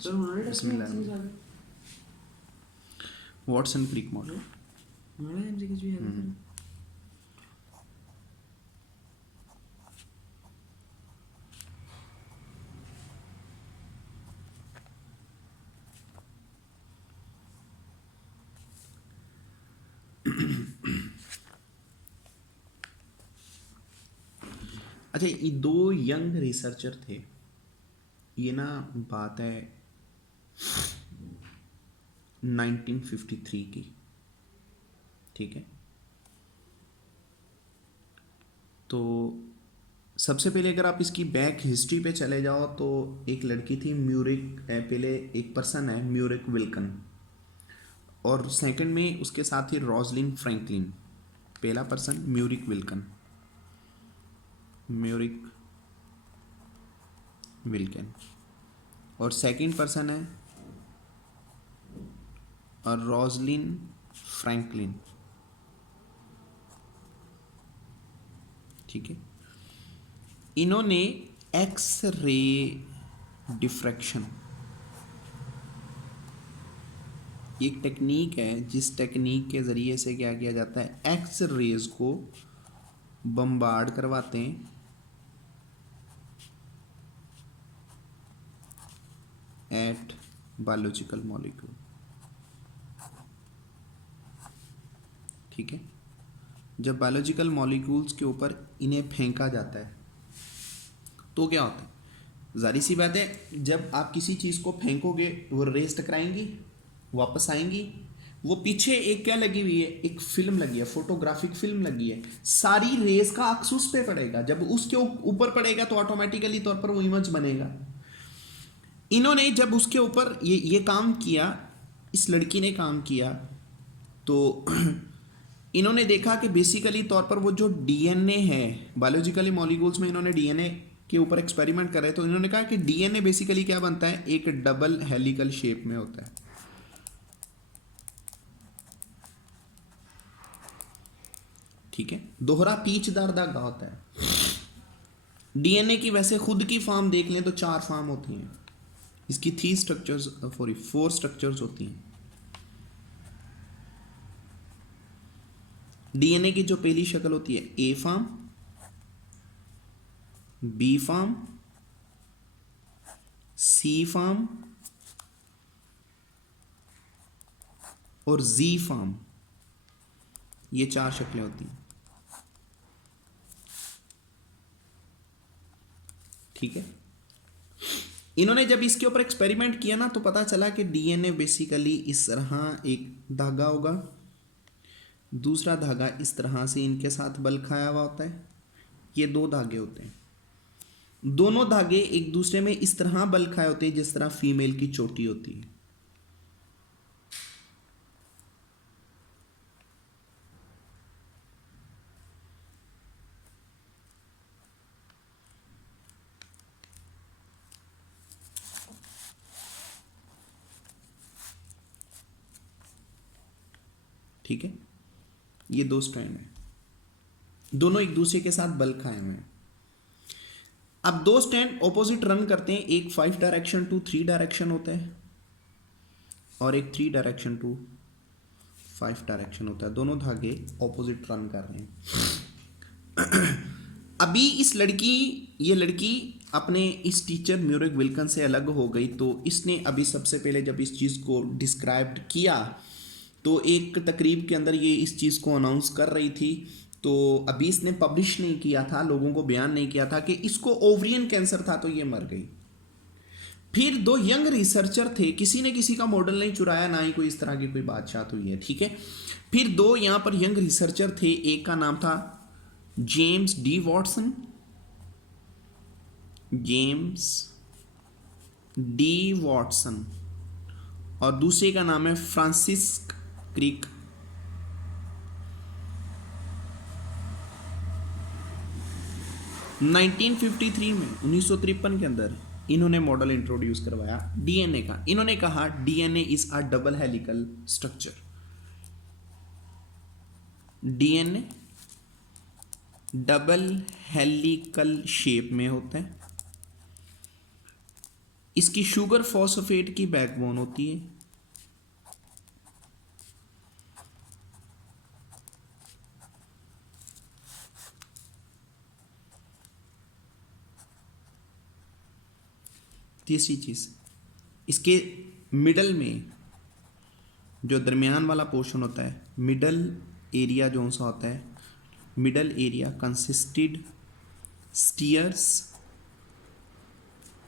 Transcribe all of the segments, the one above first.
Sir उन्होंने test में MCQs आ गए, वॉटसन क्रिक मॉडल। उन्होंने एमसीक्यूज भी आ गए सर। अच्छा, ये दो यंग रिसर्चर थे, ये ना बात है 1953 की, ठीक है। तो सबसे पहले अगर आप इसकी बैक हिस्ट्री पे चले जाओ तो एक लड़की थी म्यूरिक, पहले एक पर्सन है म्यूरिक विल्कन, और सेकंड में उसके साथ ही रोजलिन फ्रैंकलिन। पहला पर्सन म्यूरिक विल्कन, म्यूरिक विल्कन, और सेकंड पर्सन है और रोजलिन फ्रैंकलिन, ठीक है। इन्होंने एक्स रे डिफ्रैक्शन, एक टेक्निक है जिस टेक्निक के ज़रिए से क्या किया जाता है, एक्स रेज को बम्बार्ड करवाते हैं एट बायोलॉजिकल मॉलिक्यूल, ठीक है। जब बायोलॉजिकल मॉलिक्यूल्स के ऊपर इन्हें फेंका जाता है तो क्या होता है, जारी सी बात है, जब आप किसी चीज़ को फेंकोगे वो रेस टकराएंगी, वापस आएंगी। वो पीछे एक क्या लगी हुई है, एक फिल्म लगी है, फोटोग्राफिक फिल्म लगी है, सारी रेस का अक्स उस पे पड़ेगा, जब उसके ऊपर पड़ेगा तो ऑटोमेटिकली तौर पर वो इमेज बनेगा। इन्होंने जब उसके ऊपर ये काम किया, इस लड़की ने काम किया, तो इन्होंने देखा कि बेसिकली तौर पर वो जो डीएनए है, बायोलॉजिकली मॉलिक्यूल्स में इन्होंने डीएनए के ऊपर एक्सपेरिमेंट करे, तो इन्होंने कहा कि डीएनए बेसिकली क्या बनता है, एक डबल हेलिकल शेप में होता है, ठीक है। दोहरा पीचदार धागा होता है। डीएनए की वैसे खुद की फॉर्म देख लें तो 4 फॉर्म होती हैं, इसकी 4 स्ट्रक्चर्स होती हैं। डीएनए की जो पहली शक्ल होती है, ए फॉर्म, बी फॉर्म, सी फॉर्म और जी फॉर्म, ये 4 शक्लें होती हैं, ठीक है। इन्होंने जब इसके ऊपर एक्सपेरिमेंट किया ना तो पता चला कि डीएनए बेसिकली इस तरह एक धागा होगा, दूसरा धागा इस तरह से इनके साथ बल खाया हुआ होता है, ये 2 धागे होते हैं। दोनों धागे एक दूसरे में इस तरह बल खाए होते हैं जिस तरह फीमेल की चोटी होती है, ठीक है। ये 2 स्ट्रैंड है, दोनों एक दूसरे के साथ बल खाए हुए हैं। अब 2 स्ट्रैंड ऑपोजिट रन करते हैं, एक 5 डायरेक्शन टू 3 डायरेक्शन होता है और एक 3 डायरेक्शन टू 5 डायरेक्शन होता है, दोनों धागे ऑपोजिट रन कर रहे हैं। अभी ये लड़की अपने इस टीचर म्यूरिक विल्कन से अलग हो गई, तो इसने अभी सबसे पहले जब इस चीज़ को डिस्क्राइब किया तो एक तकरीब के अंदर ये इस चीज़ को अनाउंस कर रही थी, तो अभी इसने पब्लिश नहीं किया था, लोगों को बयान नहीं किया था कि इसको ओवरियन कैंसर था, तो ये मर गई। फिर 2 यंग रिसर्चर थे, किसी ने किसी का मॉडल नहीं चुराया, ना ही कोई इस तरह की कोई बातचीत हुई है, ठीक है। फिर 2 यहाँ पर यंग रिसर्चर थे, एक का नाम था James D Watson, James D Watson, और दूसरे का नाम है फ्रांसिस क्रिक। नाइनटीन 1953 के अंदर इन्होंने मॉडल इंट्रोड्यूस करवाया डीएनए का। इन्होंने कहा DNA is a double helical structure, DNA double helical shape में होता है, इसकी शुगर फॉस्फेट की बैकबोन होती है, तीसरी चीज इसके मिडल में जो दरमियान वाला पोर्शन होता है, मिडल एरिया जो सा होता है, middle area consisted stairs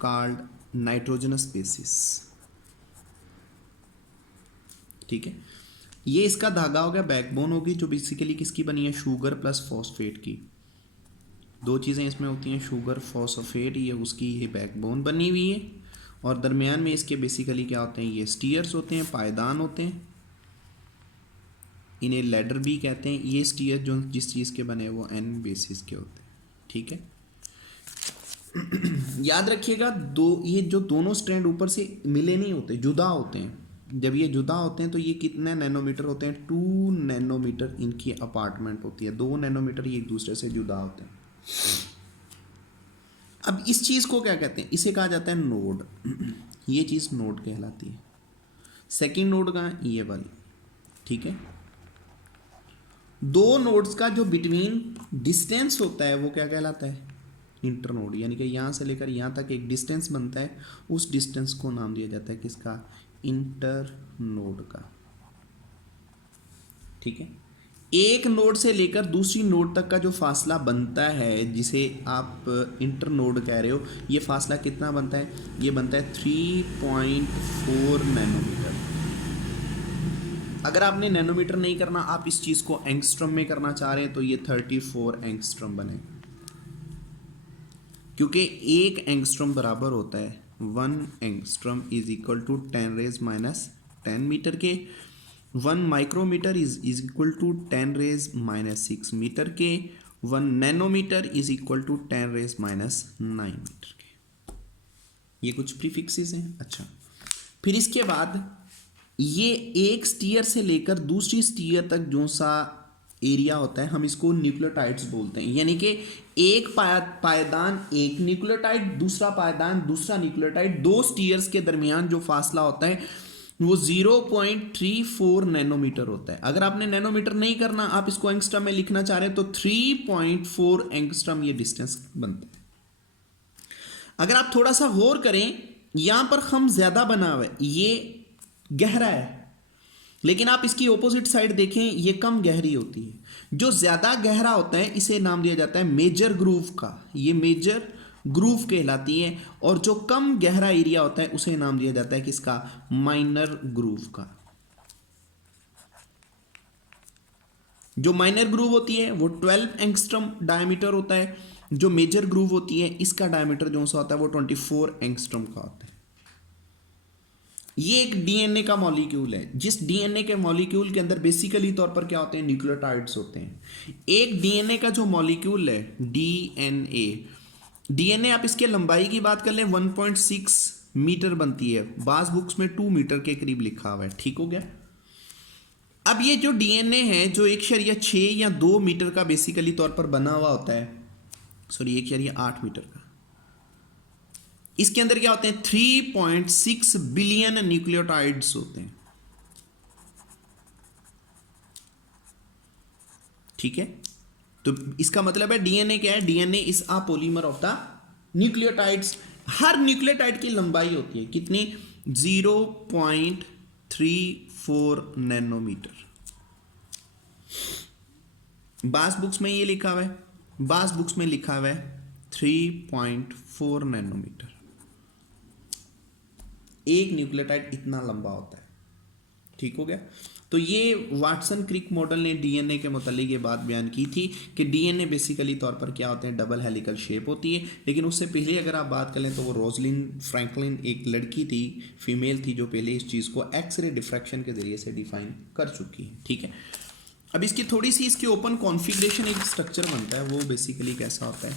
called nitrogenous bases. ठीक है, ये इसका धागा हो गया, बैकबोन होगी जो बेसिकली किसकी बनी है, शुगर प्लस फॉस्फेट की। दो चीज़ें इसमें होती हैं, शुगर फॉस्फेट, ये उसकी ये बैकबोन बनी हुई है, और दरमियान में इसके बेसिकली क्या होते हैं, ये स्टीयर्स होते हैं, पायदान होते हैं, इन्हें लैडर भी कहते हैं। ये स्टीयर जो जिस चीज़ के बने वो एन बेसिस के होते हैं। ठीक है, याद रखिएगा ये जो दोनों स्ट्रैंड ऊपर से मिले नहीं होते, जुदा होते हैं। जब ये जुदा होते हैं तो ये कितने नैनोमीटर होते हैं, 2 नैनोमीटर इनकी अपार्टमेंट होती है, 2 नैनोमीटर ये एक दूसरे से जुदा होते हैं। अब इस चीज़ को क्या कहते हैं, इसे कहा जाता है नोड। ये चीज़ नोड कहलाती है। सेकंड नोड कहाँ है, ये वाली। ठीक है, दो नोड्स का जो बिटवीन डिस्टेंस होता है वो क्या कहलाता है, इंटरनोड। यानी कि यहाँ से लेकर यहाँ तक एक डिस्टेंस बनता है, उस डिस्टेंस को नाम दिया जाता है किसका, इंटरनोड का। ठीक है, एक नोड से लेकर दूसरी नोड तक का जो फासला बनता है जिसे आप इंटरनोड कह रहे हो, ये फासला कितना बनता है, ये बनता है 3.4 नैनोमीटर। अगर आपने नैनोमीटर नहीं करना, आप इस चीज़ को एंगस्ट्रम में करना चाह रहे हैं, तो ये 34 एंगस्ट्रम बनेगा, क्योंकि एक एंगस्ट्रम बराबर होता है 1 angstrom is equal to 10⁻⁻10 metre के, 1 micrometre is equal to 10⁻⁻6 metre के, 1 nanometre is equal to 10⁻⁹ metre के। ये कुछ प्रीफिक्सेस हैं। अच्छा, फिर इसके बाद ये एक स्टीयर से लेकर दूसरी स्टीयर तक जो सा एरिया होता है, हम इसको न्यूक्लियोटाइड्स बोलते हैं। यानी कि एक पायदान एक न्यूक्लियोटाइड, दूसरा पायदान दूसरा न्यूक्लियोटाइड, दो स्टीयर्स के दरमियान जो फासला होता है वो 0.34 नैनोमीटर होता है। अगर आपने नैनोमीटर नहीं करना, आप इसको एंगस्ट्रम में लिखना चाह रहे हैं, तो 3.4 एंगस्ट्रम ये डिस्टेंस बनता है। अगर आप थोड़ा सा गौर करें, यहां पर हम ज्यादा बना हुआ है, ये गहरा है, लेकिन आप इसकी ऑपोजिट साइड देखें, ये कम गहरी होती है। जो ज्यादा गहरा होता है इसे नाम दिया जाता है मेजर ग्रूव का, ये मेजर ग्रूव कहलाती है, और जो कम गहरा एरिया होता है उसे नाम दिया जाता है किसका, माइनर ग्रूव का। जो माइनर ग्रूव होती है वो 12 एंगस्ट्रम डायमीटर होता है, जो मेजर ग्रूव होती है इसका डायमीटर जो सा होता है वो 24 एंगस्ट्रम का होता है। ये एक डीएनए का मॉलिक्यूल है, जिस डीएनए के मॉलिक्यूल के अंदर बेसिकली तौर पर क्या होते हैं, न्यूक्लियोटाइड्स होते हैं। एक डीएनए का जो मॉलिक्यूल है डीएनए, डीएनए आप इसके लंबाई की बात कर लें 1.6 मीटर बनती है, बाज बुक्स में 2 मीटर के करीब लिखा हुआ है। ठीक हो गया। अब ये जो डीएनए है जो 1.6 या 2 मीटर का बेसिकली तौर पर बना हुआ होता है, सॉरी 1.8 मीटर का, इसके अंदर क्या होते हैं, 3.6 बिलियन न्यूक्लियोटाइड्स होते हैं। ठीक है, तो इसका मतलब है डीएनए क्या है, DNA is a polymer of the nucleotides. Her nucleotide की लंबाई होती है कितनी, 0.34 नैनोमीटर। बास बुक्स में ये लिखा हुआ है, बास बुक्स में लिखा हुआ है 3.4 नैनोमीटर। एक न्यूक्लियोटाइड इतना लंबा होता है। ठीक हो गया। तो ये वाटसन क्रिक मॉडल ने डीएनए के मुतालिक ये बात बयान की थी कि डीएनए बेसिकली तौर पर क्या होते हैं, डबल हेलिकल शेप होती है। लेकिन उससे पहले अगर आप बात करें तो वो रोजलिन फ्रैंकलिन एक लड़की थी, फीमेल थी, जो पहले इस चीज़ को एक्सरे डिफ्रैक्शन के जरिए से डिफाइन कर चुकी है। ठीक है, अब इसकी थोड़ी सी इसकी ओपन कॉन्फ़िगरेशन एक स्ट्रक्चर बनता है, वो बेसिकली कैसा होता है।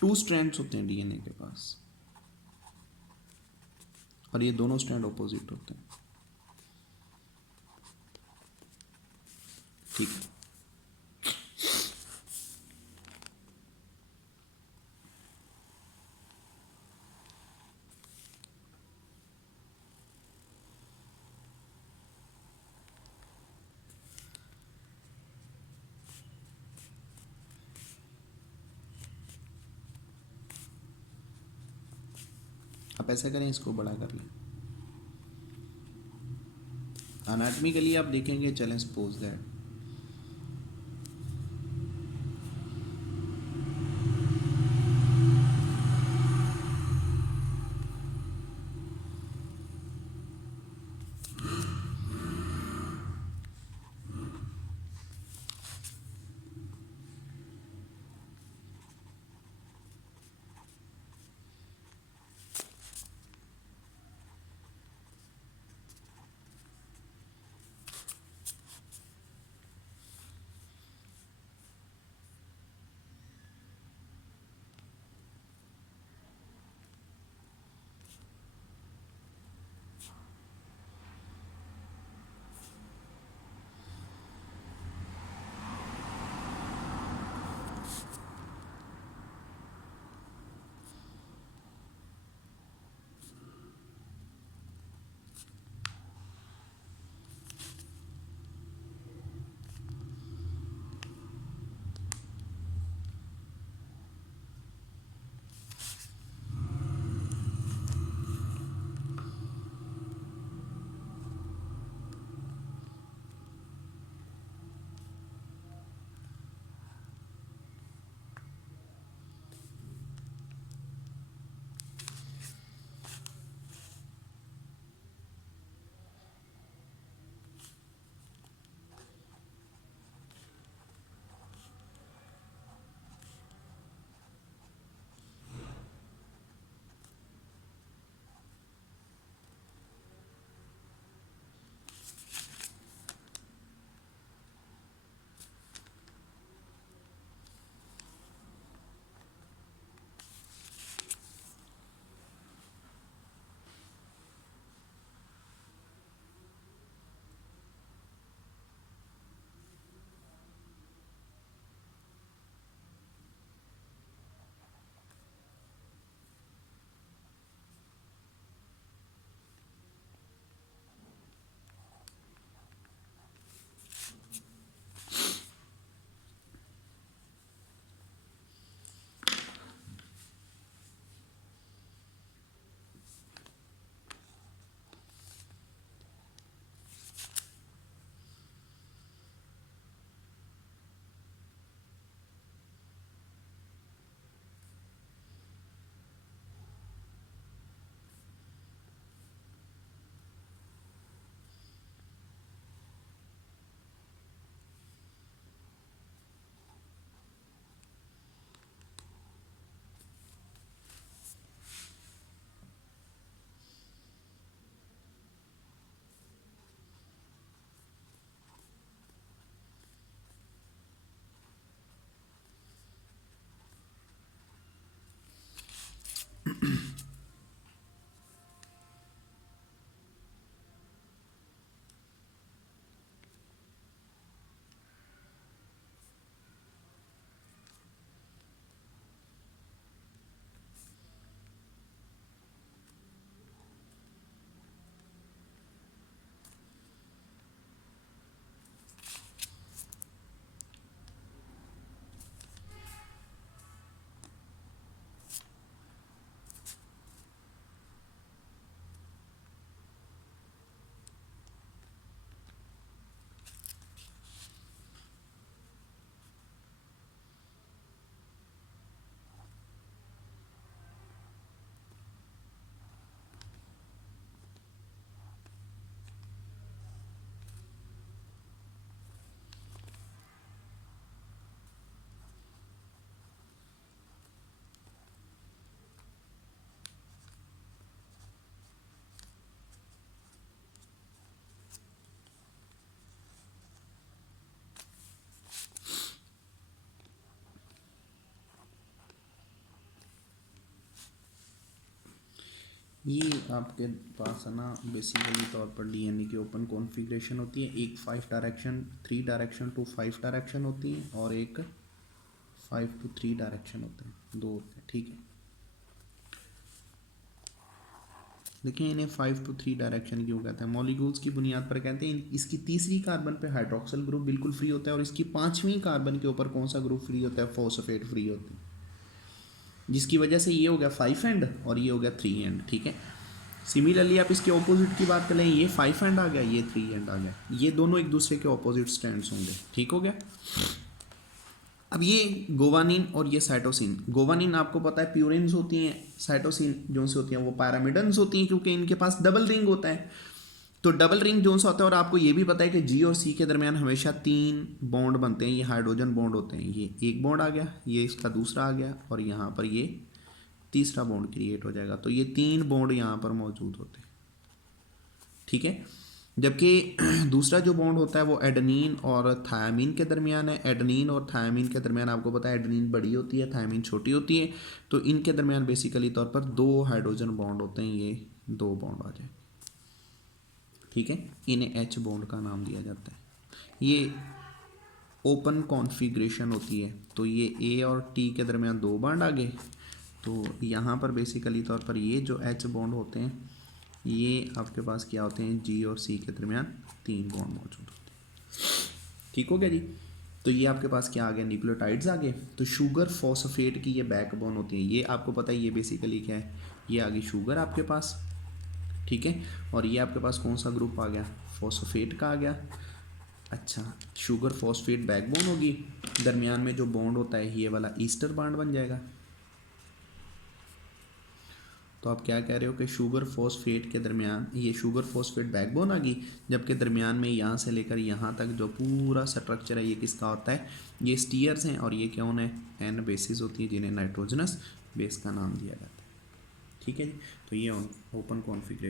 टू स्ट्रैंड्स होते हैं डीएनए के पास, और ये दोनों स्ट्रैंड ऑपोजिट होते हैं। ठीक है। आप ऐसा करें, इसको बड़ा कर लें। अनाटमिकली आप देखेंगे, चलें सपोज दैट ये आपके पास है ना बेसिकली तौर पर डीएनए की ओपन कॉन्फ़िगरेशन होती है। एक 5 डायरेक्शन 3 डायरेक्शन टू 5 डायरेक्शन होती है और एक 5 to 3 डायरेक्शन होते हैं, दो होते हैं, ठीक है। देखिए इन्हें 5 to 3 डायरेक्शन क्यों कहते हैं? मॉलिक्यूल्स की बुनियाद पर कहते हैं इसकी तीसरी कार्बन पे हाइड्रोक्सिल ग्रुप बिल्कुल फ्री होता है और इसकी पांचवीं कार्बन के ऊपर कौन सा ग्रुप फ्री होता है? फॉस्फेट फ्री होता है, जिसकी वजह से ये हो गया 5 एंड और ये हो गया 3 एंड, ठीक है। सिमिलरली आप इसके ऑपोजिट की बात करें, ये 5 एंड आ गया, ये 3 एंड आ गया, ये दोनों एक दूसरे के ऑपोजिट स्टैंड्स होंगे, ठीक हो गया। अब ये गोवानिन और ये साइटोसिन, गोवानिन आपको पता है प्यूरिन्स होती हैं, साइटोसिन जो से होती हैं वो पैरामिडन्स होती हैं क्योंकि इनके पास डबल रिंग होता है। तो डबल रिंग जो सा होता है, और आपको ये भी पता है कि जी और सी के दरमियान हमेशा 3 बॉन्ड बनते हैं, ये हाइड्रोजन बॉन्ड होते हैं। ये एक बॉन्ड आ गया, ये इसका दूसरा आ गया और यहाँ पर ये तीसरा बॉन्ड क्रिएट हो जाएगा। तो ये 3 बॉन्ड यहाँ पर मौजूद होते हैं, ठीक है। जबकि दूसरा जो बॉन्ड होता है वो एडेनिन और थायमीन के दरमियान है। एडेनिन और थायमीन के दरमियान आपको पता है एडेनिन बड़ी होती है, थायमीन छोटी होती है। तो इनके दरमियान बेसिकली तौर पर 2 हाइड्रोजन बॉन्ड होते हैं, ये 2 बॉन्ड आ जाए, ठीक है। इन्हें एच बॉन्ड का नाम दिया जाता है। ये ओपन कॉन्फ़िगरेशन होती है, तो ये ए और टी के दरमियान 2 बॉन्ड आ गए। तो यहाँ पर बेसिकली तौर पर ये जो एच बॉन्ड होते हैं ये आपके पास क्या होते हैं? जी और सी के दरमियान 3 बॉन्ड मौजूद होते हैं, ठीक हो गया जी। तो ये आपके पास क्या आ गया? न्यूक्लियोटाइड्स आ गए। तो शुगर फॉस्फेट की ये बैकबोन होती है, ये आपको पता है ये बेसिकली क्या है? ये आ गई शुगर आपके पास, ठीक है। और ये आपके पास कौन सा ग्रुप आ गया? फॉस्फेट का आ गया। अच्छा, शुगर फॉस्फेट बैकबोन होगी, दरमियान में जो बॉन्ड होता है ये वाला ईस्टर बॉन्ड बन जाएगा। तो आप क्या कह रहे हो कि शुगर फॉस्फेट के दरमियान ये शुगर फॉस्फेट बैकबोन आ गई, जबकि दरमियान में यहाँ से लेकर यहाँ तक जो पूरा स्ट्रक्चर है ये किसका होता है? ये स्टीयर्स हैं और ये कौन है? एन बेसिस होती है जिन्हें नाइट्रोजनस बेस का नाम दिया जाता है, ठीक है जी। तो ये ओपन कॉन्फ़िगरेशन